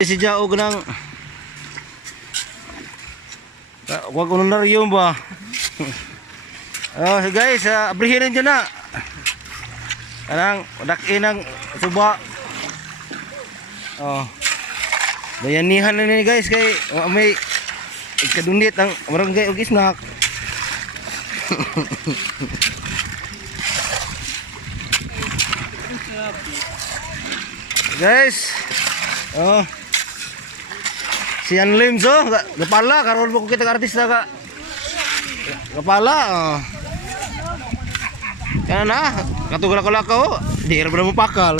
Si Jaog ng wag honorarium ba? Oh, guys, abrihin dyan na. Kanang dakin ng suba. Oh. Bayanihan na ni guys kay may ikadunit ang barangay og snack. Guys. Oh. Si Anlim so, gapala karon mo kita ka artista ka. Gapala. Oh. Kana na, katugra ko lakaw, di ra mo pakal.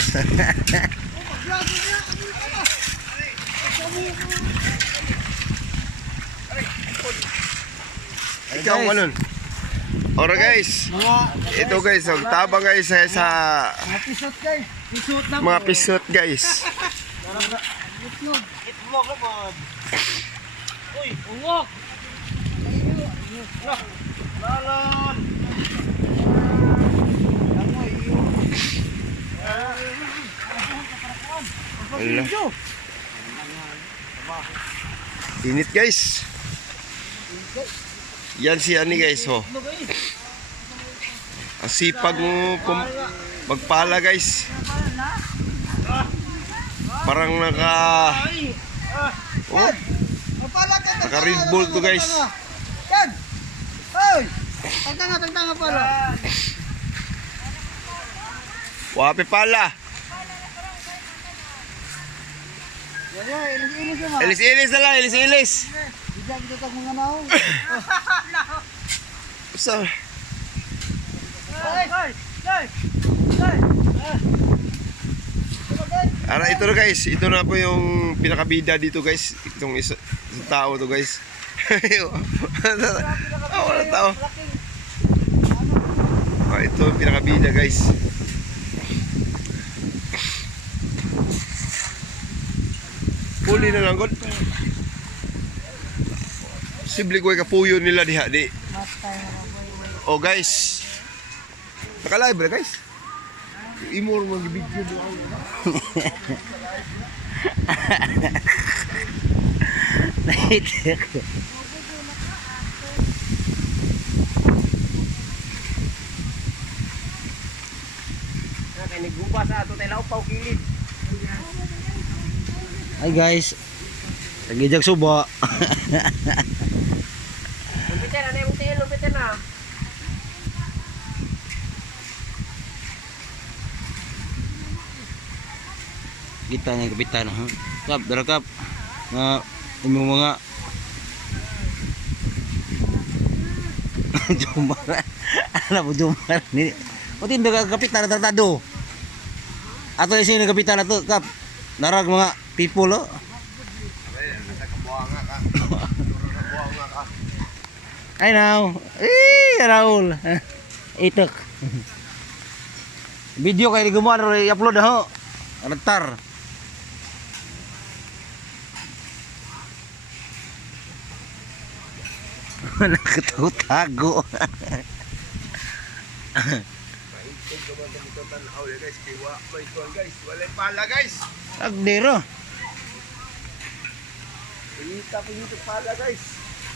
Ikaw kanon. Ora guys. Ito guys, tabang guys sa mga pisot guys. Itlog na pod. Uy, ungok. Balon. Init guys. Yan si Ani guys ho. Ang sipag mo magpala guys. Parang naka Red Bull to guys. Hoy! Tagtanga pala. Wape pala. Ilis-ilis na lang, ilis-ilis. Bijak kita tag mga naong. So, ara ito na guys, ito na po yung pinakabida dito guys. Itong isa tao to guys. Wala tao. Ito yung pinakabida guys. Puli na lang god. Simple ko kapuyo nila diha di. Oh guys. Naka-live na guys. Imo mo mag-video do ako. Naitik. Kaya niguba sa ato tayo upaw kilid. Hi guys. Tagijag suba. Lumpitin na yung tiil, lumpitin na. Kita niya kapitan. Kap, darakap. Imong mga Jumar. Ano po Jumar ni? O tinda ka kapitan na tratado. Ato yung sino kapitan na to, kap. Narag mga people oh. I know. Raul. Itok. Video kayo gumawa ro i-upload ho. Rentar. Nakatago. Agdero.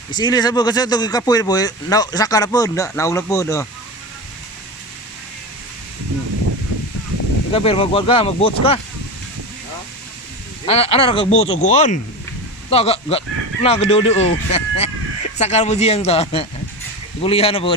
Isili sa po kasi ito kapoy po. Saka na po. Naong na po. Ika pero magwag ka. Mag-boats ka. Ano na kag-boats o kuon? Ito nagadodo. Saka na po diyang ito. Ipulihan na po.